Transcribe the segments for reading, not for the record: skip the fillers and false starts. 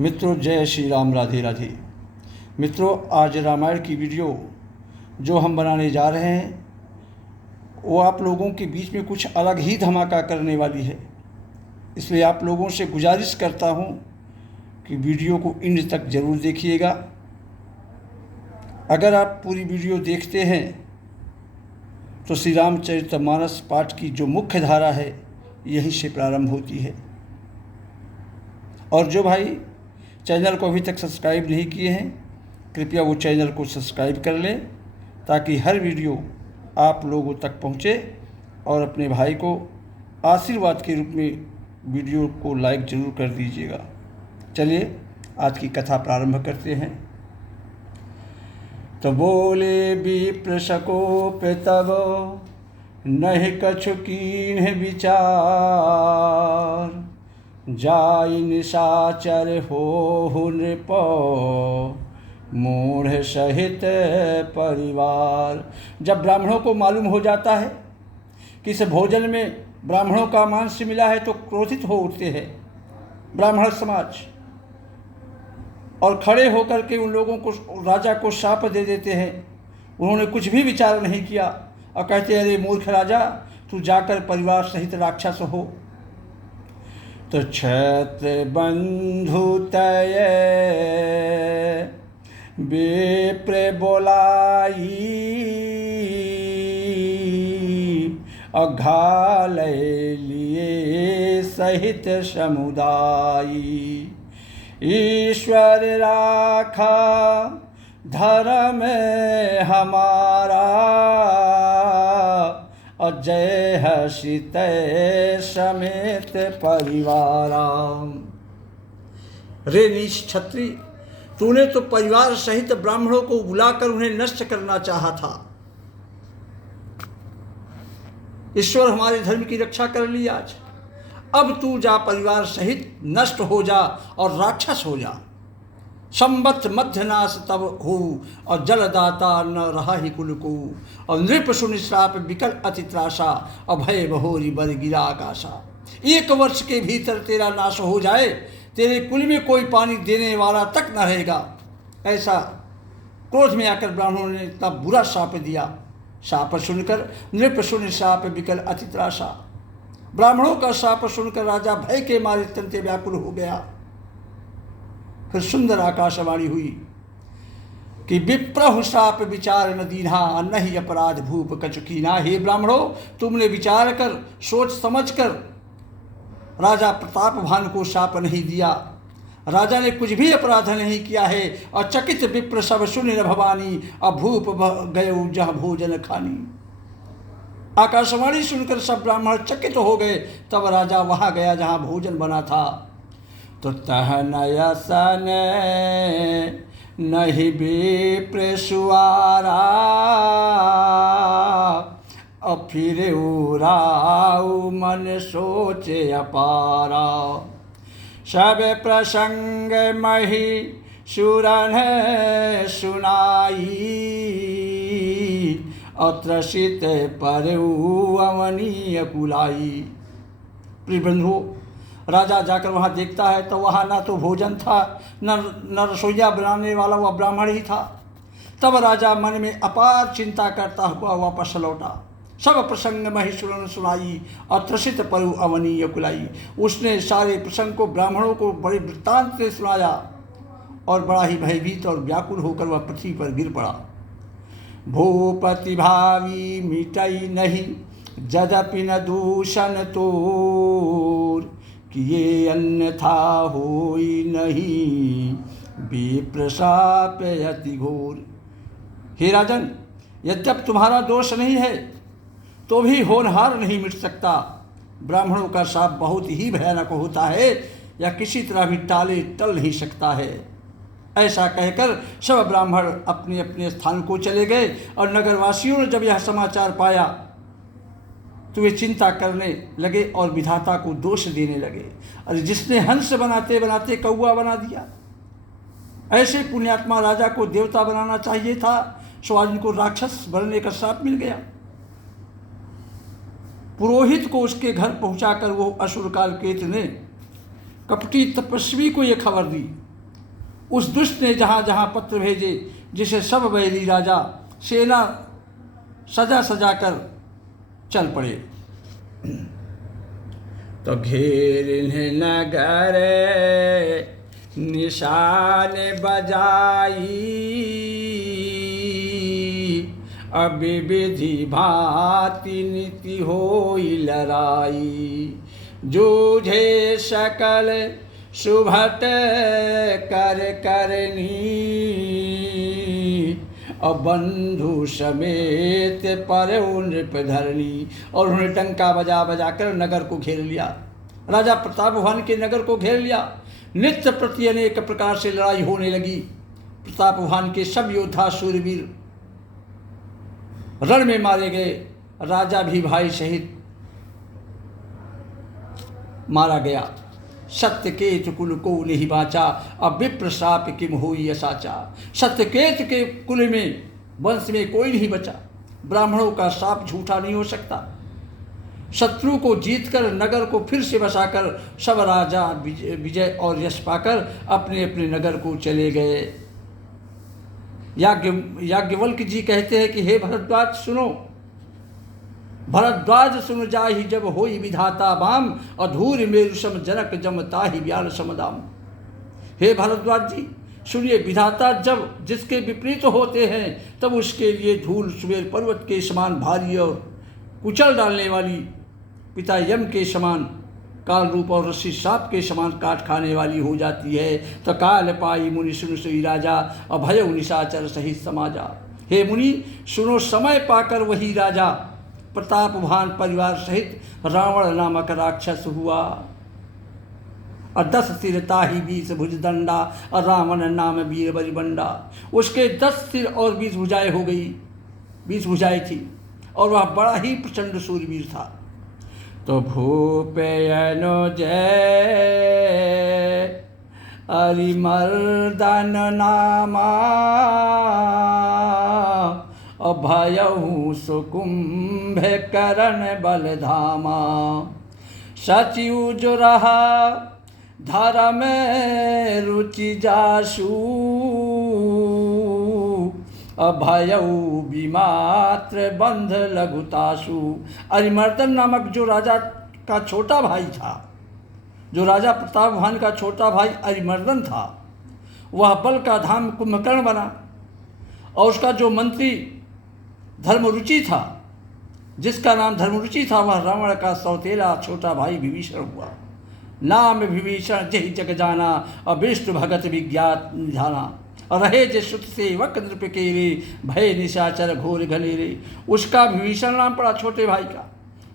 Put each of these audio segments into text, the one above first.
मित्रों, जय श्री राम, राधे राधे। मित्रों, आज रामायण की वीडियो जो हम बनाने जा रहे हैं वो आप लोगों के बीच में कुछ अलग ही धमाका करने वाली है। इसलिए आप लोगों से गुजारिश करता हूँ कि वीडियो को एंड तक ज़रूर देखिएगा। अगर आप पूरी वीडियो देखते हैं तो श्री रामचरितमानस पाठ की जो मुख्य धारा है यहीं से प्रारंभ होती है। और जो भाई चैनल को अभी तक सब्सक्राइब नहीं किए हैं, कृपया वो चैनल को सब्सक्राइब कर लें ताकि हर वीडियो आप लोगों तक पहुंचे। और अपने भाई को आशीर्वाद के रूप में वीडियो को लाइक ज़रूर कर दीजिएगा। चलिए आज की कथा प्रारंभ करते हैं। तो बोले विप्र सकोप तब नहीं कछु कीन्ह विचार, जाई निशाचर हो नृप मूढ़ सहित परिवार। जब ब्राह्मणों को मालूम हो जाता है कि इस भोजन में ब्राह्मणों का मांस मिला है तो क्रोधित हो उठते हैं ब्राह्मण समाज, और खड़े होकर के उन लोगों को, राजा को शाप दे देते हैं। उन्होंने कुछ भी विचार नहीं किया और कहते हैं, अरे मूर्ख राजा, तू जाकर परिवार सहित राक्षस हो। तो क्षत्र बंधु तय विप्र बोलाई, अघाल लिए सहित समुदायी। ईश्वर राखा धर्म हमारा, और जय हर्षित समेत परिवारा। रे नीच छत्री, तूने तो परिवार सहित ब्राह्मणों को बुलाकर उन्हें नष्ट करना चाहा था। ईश्वर हमारे धर्म की रक्षा कर ली आज। अब तू जा, परिवार सहित नष्ट हो जा और राक्षस हो जा। संवत्स मध्यनाश तब हो, और जलदाता न रहा ही कुल को। और नृप सुनि श्राप विकल अति त्रासा, अभय बहोरी बर गिरा आकाशा। 1 वर्ष के भीतर तेरा नाश हो जाए, तेरे कुल में कोई पानी देने वाला तक न रहेगा। ऐसा क्रोध में आकर ब्राह्मणों ने इतना बुरा शाप दिया। शाप सुनकर नृप सुनि श्राप विकल अति त्रासा। ब्राह्मणों का शाप सुनकर राजा भय के मारे अत्यंत व्याकुल हो गया। फिर सुंदर आकाशवाणी हुई कि विप्रहु शाप विचार न दीन्हा, नहीं अपराध भूप कछु कीन्हा। हे ब्राह्मणों, तुमने विचार कर, सोच समझ कर राजा प्रतापभान को शाप नहीं दिया। राजा ने कुछ भी अपराध नहीं किया है। और चकित विप्र सब सुनि न भवानी, अभूप गए जहाँ भोजन खानी। आकाशवाणी सुनकर सब ब्राह्मण चकित हो गए। तब राजा वहाँ गया जहाँ भोजन बना था। तो तह नयसन नहीं विप्र सुआरा, और फिर उराऊ मन सोचे अपारा। सब प्रसंग मही सुरन सुनाई, अत्रसित पर अवनीय कुलाई। प्रिय बंधुओं, राजा जाकर वहाँ देखता है तो वहाँ ना तो भोजन था, न रसोईया बनाने वाला वह ब्राह्मण ही था। तब राजा मन में अपार चिंता करता हुआ वापस लौटा। सब प्रसंग महेश्वरन सुनाई, अत्रसित परु अवनीय कुलाई। उसने सारे प्रसंग को ब्राह्मणों को बड़े वृत्तांत से सुनाया और बड़ा ही भयभीत और व्याकुल होकर वह पृथ्वी पर गिर पड़ा। भूपति भावी मिटई नहीं, जदपि न दूषण तोर, किए अन्यथा होई नहीं, विप्र शाप अति घोर। हे राजन, यद्यप तुम्हारा दोष नहीं है तो भी होनहार नहीं मिट सकता। ब्राह्मणों का शाप बहुत ही भयानक होता है, या किसी तरह भी टल नहीं सकता है। ऐसा कहकर सब ब्राह्मण अपने अपने स्थान को चले गए। और नगरवासियों ने जब यह समाचार पाया तो वे चिंता करने लगे और विधाता को दोष देने लगे। अरे, जिसने हंस बनाते बनाते कौआ बना दिया, ऐसे पुण्यात्मा राजा को देवता बनाना चाहिए था, सो आज इनको राक्षस बनने का श्राप मिल गया। पुरोहित को उसके घर पहुंचाकर वो असुर काल केतु ने कपटी तपस्वी को ये खबर दी उस दुष्ट ने जहाँ जहाँ पत्र भेजे, जिसे सब वैरी राजा सेना सजा सजा कर चल पड़े। तो घेर नगर निशान बजाई, अब विधि भांति नीति होई लड़ाई। जूझे सकल सुभट कर करनी, और बंधु समेत पर नृप धरणी। और उन्होंने टंका बजा बजा कर नगर को घेर लिया। राजा प्रतापवान के नगर को घेर लिया। नित्य प्रति अनेक प्रकार से लड़ाई होने लगी। प्रतापवान के सब योद्धा सूरवीर रण में मारे गए। राजा भी भाई सहित मारा गया। सत्यकेत कुल को नहीं बाचा, अब विप्र शाप किम होई असाचा। सत्यकेत के कुल में वंश में कोई नहीं बचा। ब्राह्मणों का शाप झूठा नहीं हो सकता। शत्रु को जीतकर नगर को फिर से बसाकर सब राजा विजय और यश पाकर अपने अपने नगर को चले गए। याज्ञवल्क्य जी कहते हैं कि हे भरद्वाज सुनो। भरद्वाज सुन जाहि जब होई विधाता बाम, अधूर मेरु सम जनक जम ताहि व्याल समदाम। हे भरद्वाज जी सुनिए, विधाता जब जिसके विपरीत होते हैं तब उसके लिए धूल सुबेर पर्वत के समान भारी और कुचल डालने वाली, पिता यम के समान काल रूप और रस्सी सांप के समान काट खाने वाली हो जाती है। तो काल पाई मुनि सुन सोई राजा, अभय निशाचर सहित समाजा। हे मुनि सुनो, समय पाकर वही राजा प्रतापवान परिवार सहित रावण नामक राक्षस हुआ। और 10 सिर ताहि 20 भुजदंडा, और रावण नाम वीर बरिबंडा। उसके 10 सिर और 20 भुजाएं हो गई, 20 भुजाएं थी, और वह बड़ा ही प्रचंड सूरवीर था। तो भूपेयनो जय अरिमर्दन नामा, अभयहु सुकुंभ करण बलधामा। सचिव जो रहा धर्म रुचि जासु, अभयऊ विमात्र बंध लघुतासु। अरिमर्दन नामक जो राजा का छोटा भाई था, जो राजा प्रतापवान का छोटा भाई अरिमर्दन था, वह बल का धाम कुंभकर्ण बना। और उसका जो मंत्री धर्मरुचि था, जिसका नाम धर्मरुचि था, वह रावण का सौतेला छोटा भाई विभीषण हुआ। नाम विभीषण जहि जग जाना, और विष्णु भगत विज्ञात निधाना। रहे जे सुत सेवक नृप केरे, भय निशाचर घोर घनेरे। उसका विभीषण नाम पड़ा छोटे भाई का,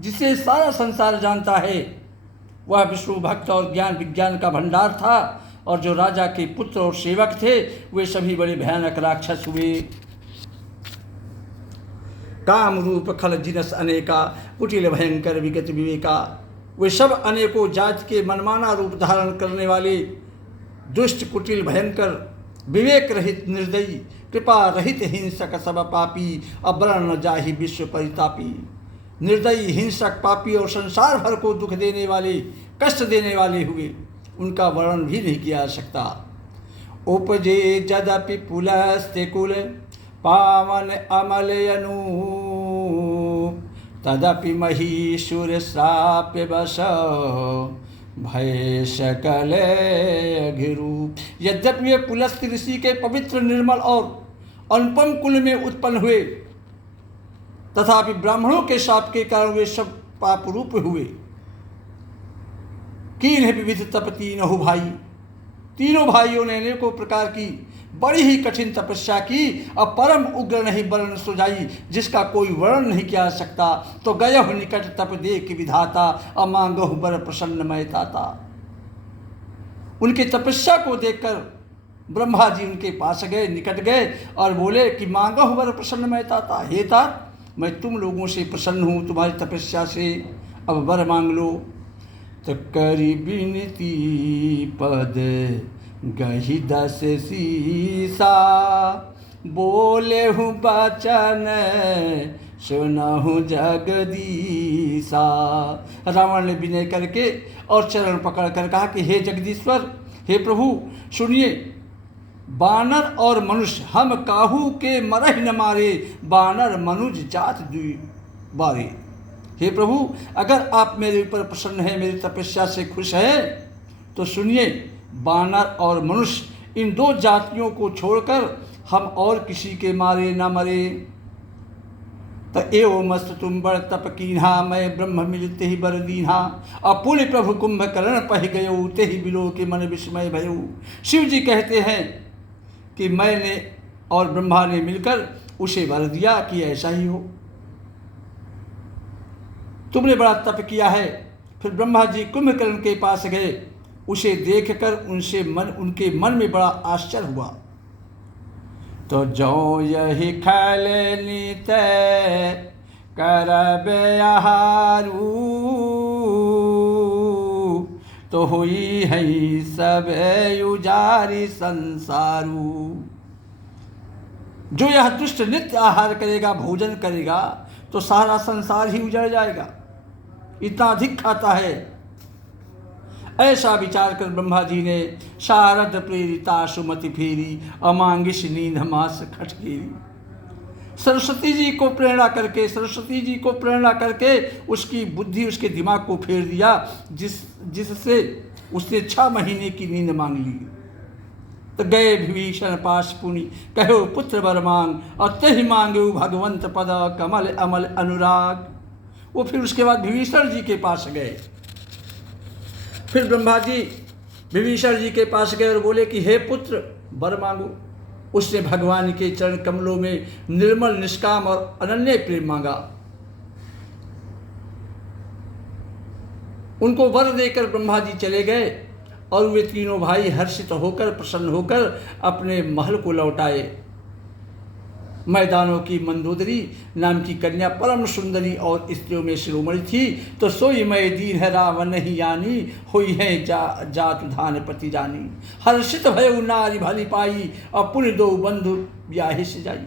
जिसे सारा संसार जानता है। वह विष्णु भक्त और ज्ञान विज्ञान का भंडार था। और जो राजा के पुत्र और सेवक थे, वे सभी बड़े भयानक राक्षस हुए। काम रूप खल जिनस अनेका, कुटिल भयंकर विगत विवेका। वे सब अनेकों जाति के मनमाना रूप धारण करने वाले दुष्ट, कुटिल, भयंकर, विवेक रहित, निर्दयी, कृपा रहित, हिंसक, सब पापी, अवर्ण न जाहि विश्व परितापी। निर्दयी, हिंसक, पापी और संसार भर को दुख देने वाले, कष्ट देने वाले हुए। उनका वर्णन भी नहीं किया जा सकता। उपजे जदपि पुलस्ते कुल, पावन अमल अनु, तदपि महीसुर श्राप्य वश, भय सकल अघिरूप। यद्यपि वे पुलस्त ऋषि के पवित्र, निर्मल और अनुपम कुल में उत्पन्न हुए, तथापि ब्राह्मणों के शाप के कारण वे सब पाप रूप हुए। कीन्ह विविध तप तीनों भाई। तीनों भाइयों ने अनेकों प्रकार की बड़ी ही कठिन तपस्या की, और परम उग्र नहीं वर्ण सुझाई, जिसका कोई वर्णन नहीं किया जा सकता। तो गयहु निकट तप देख विधाता, अमांगहु बर प्रसन्नमय ताता। उनकी तपस्या को देखकर ब्रह्मा जी उनके पास गए, निकट गए और बोले कि मांगहु बर प्रसन्नमय ताता। हे तात, मैं तुम लोगों से प्रसन्न हूँ, तुम्हारी तपस्या से, अब वर मांग लो। तो करी बिनती पद गही 10 सीसा, बोले हूँ बचन सुनहु जगदीशा। रावण ने विनय करके और चरण पकड़ कर कहा कि हे जगदीश्वर, हे प्रभु सुनिए, बानर और मनुष्य हम काहू के मरह न मारे, बानर मनुज जात दुई बारे। हे प्रभु, अगर आप मेरे ऊपर प्रसन्न हैं, मेरी तपस्या से खुश हैं, तो सुनिए, बानर और मनुष्य इन दो जातियों को छोड़कर हम और किसी के मारे ना मरे। तो एवं मस्त तुम बड़ तप कीन्हा, मैं ब्रह्म मिलते ही बर दीन्हा, अपुण्य प्रभु कुंभकर्ण पह गयो, ते ही बिलो के मन विस्मय भयो। शिव जी कहते हैं कि मैंने और ब्रह्मा ने मिलकर उसे वर दिया कि ऐसा ही हो। तुमने बड़ा तप किया है। फिर ब्रह्मा जी कुंभकर्ण के पास गए, उसे देखकर उनके मन में बड़ा आश्चर्य हुआ। तो जो यही खल नित करबे आहारू, तो हुई है सब उजारी संसारू। जो यह दुष्ट नित्य आहार करेगा, भोजन करेगा, तो सारा संसार ही उजड़ जाएगा, इतना अधिक खाता है। ऐसा विचार कर ब्रह्मा जी ने शारद प्रेरिता सुमति फेरी, अमांगिश नींद मास खटकेरी। सरस्वती जी को प्रेरणा करके उसकी बुद्धि, उसके दिमाग को फेर दिया, जिससे उसने 6 महीने की नींद मांग ली। तो गए विभीषण पास पुनि, कहो पुत्र वर मांग, और तहि मांगे भगवंत पद कमल अमल अनुराग। वो फिर उसके बाद विभीषण जी के पास गए। फिर ब्रह्मा जी विभीषण जी के पास गए और बोले कि हे पुत्र, वर मांगो। उसने भगवान के चरण कमलों में निर्मल, निष्काम और अनन्य प्रेम मांगा। उनको वर देकर ब्रह्मा जी चले गए और वे तीनों भाई हर्षित होकर, प्रसन्न होकर अपने महल को लौट आए। मैदानों की मंदोदरी नाम की कन्या परम सुंदरी और स्त्रियों में शिरोमणि थी। तो सोई मैं दीन है रावण नहीं यानी, हुई है जातु धान पति जानी। हर्षित भय नारी भली पाई, और पुण्य दो बंधु ब्याहे से जाई।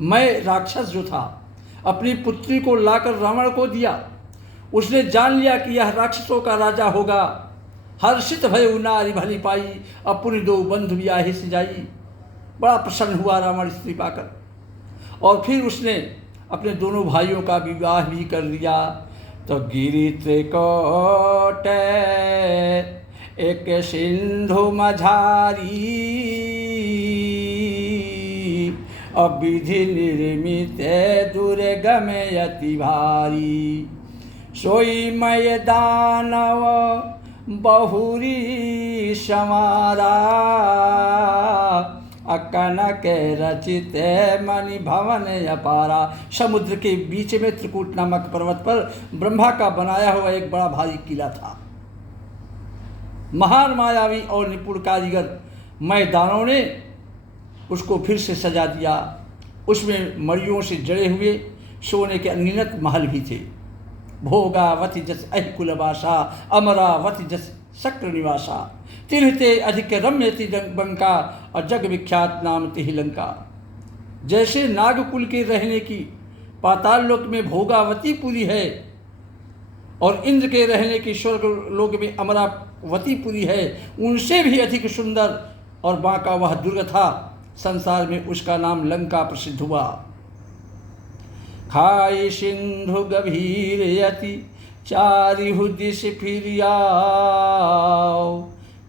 मैं राक्षस जो था, अपनी पुत्री को लाकर रावण को दिया। उसने जान लिया कि यह राक्षसों का राजा होगा। हर्षित भय नारी भली पाई, और पुण्य दो बंधु ब्याहे से जाई। बड़ा प्रसन्न हुआ रावण स्त्री पाकर, और फिर उसने अपने दोनों भाइयों का विवाह भी कर दिया। तो गिरि त्रिकोट एक सिंधु मझारी, अब विधि निर्मित दुर्गम यति भारी। सोई मय दानव बहुरी समारा, कनक रचित मणि भवन अपारा। समुद्र के बीच में त्रिकूट नामक पर्वत पर ब्रह्मा का बनाया हुआ एक बड़ा भारी किला था। महान मायावी और निपुण कारीगर मैदानों ने उसको फिर से सजा दिया। उसमें मणियों से जड़े हुए सोने के अनगिनत महल भी थे। भोगावती जस अहिकुलवासा, अमरावती जस शक्र निवासा। तिन्हते अधिक रम्यति बंका, और जग विख्यात नाम तिहि लंका। जैसे नागकुल के रहने की पाताल लोक में भोगावतीपुरी है, और इंद्र के रहने की स्वर्ग लोक में अमरावतीपुरी है, उनसे भी अधिक सुंदर और बांका वह दुर्ग था। संसार में उसका नाम लंका प्रसिद्ध हुआ। खाई सिंधु गभीर यति, चारिहु दिश फिरियाओ।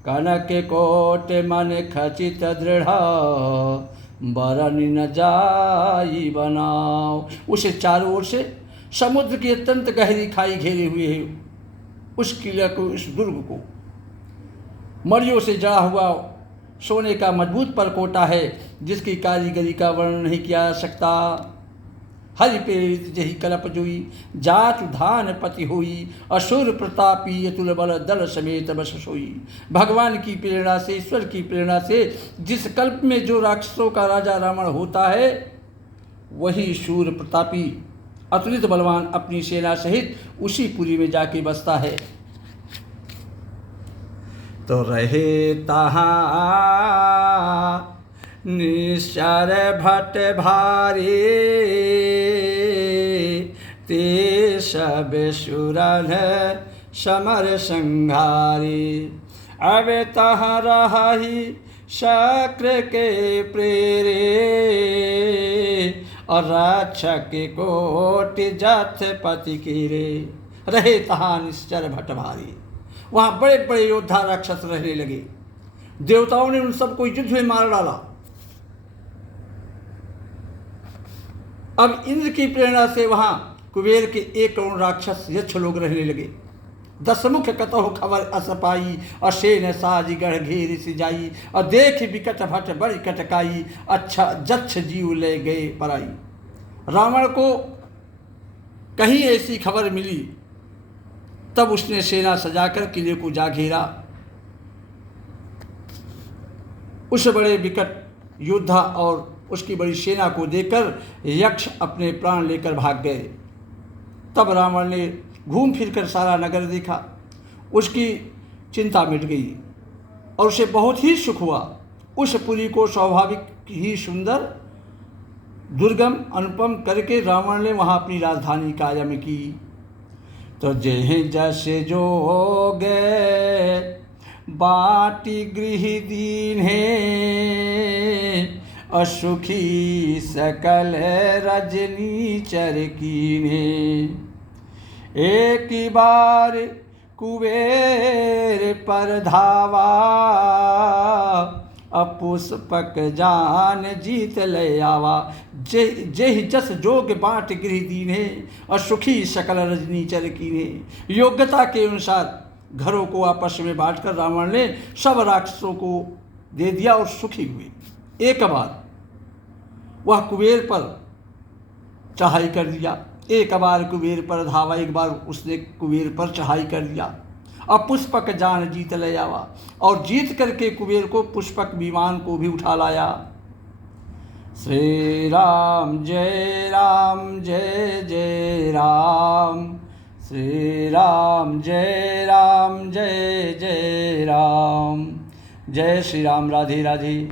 कनक कोट मन खचित दृढ़, बरन न जाई बनाओ। उसे चारों ओर से समुद्र की अत्यंत गहरी खाई घेरे हुए है। उस किले को, उस दुर्ग को मड़ियों से जड़ा हुआ सोने का मजबूत परकोटा है, जिसकी कारीगरी का वर्णन नहीं किया जा सकता। हरि प्रेरित जही कलप जोई, जातु धान पति होई। असुर प्रतापी अतुल बल, दल समेत बस सोई। भगवान की प्रेरणा से, ईश्वर की प्रेरणा से जिस कल्प में जो राक्षसों का राजा रावण होता है, वही शूर प्रतापी अतुलित बलवान अपनी सेना सहित उसी पुरी में जाके बसता है। तो रहे तहाँ निश्चर भट्ट भारी, ते सब सुरन समर संघारी। अब तहाँ रही शक्र के प्रेरे, और रक्षक कोटि जथ पति कीरे, रहे तहाँ निश्चर भट भारी। वहाँ बड़े बड़े योद्धा राक्षस रहने लगे। देवताओं ने उन सबको युद्ध में मार डाला। अब इंद्र की प्रेरणा से वहाँ कुबेर के 1 करोड़ राक्षस यक्ष लोग रहने लगे। 10 मुख कतहु खबर अस पाई, अशेन साज गढ़ घेर सिजाई, और देख विकट भट बड़ी कटकाई, अच्छा जच्छ जीव ले गए पराई। रावण को कहीं ऐसी खबर मिली, तब उसने सेना सजाकर किले को जा घेरा। उस बड़े विकट योद्धा और उसकी बड़ी सेना को देखकर यक्ष अपने प्राण लेकर भाग गए। तब रावण ने घूम फिरकर सारा नगर देखा, उसकी चिंता मिट गई और उसे बहुत ही सुख हुआ। उस पुरी को स्वाभाविक ही सुंदर, दुर्गम, अनुपम करके रावण ने वहाँ अपनी राजधानी कायम की। तो जेहि जस जोगे बाटी गृह दीन्हे, असुखी सकल रजनी चर कीन्हे। एक बार कुबेर पर धावा, अपुष्पक जान जीत ले आवा। जेहि जस जोग बाट गृह दीन्हे, और सुखी सकल रजनी चर कीन्हे। योग्यता के अनुसार घरों को आपस में बांटकर रावण ने सब राक्षसों को दे दिया और सुखी हुए। एक बार वह कुबेर पर चढ़ाई कर दिया, एक बार कुबेर पर धावा, एक बार उसने कुबेर पर चढ़ाई कर दिया। अब पुष्पक जान जीत ले आवा, और जीत करके कुबेर को पुष्पक विमान को भी उठा लाया। श्री राम जय राम जय जय राम, श्री राम जय राम जय जय राम। जय श्री राम, राधे राधे।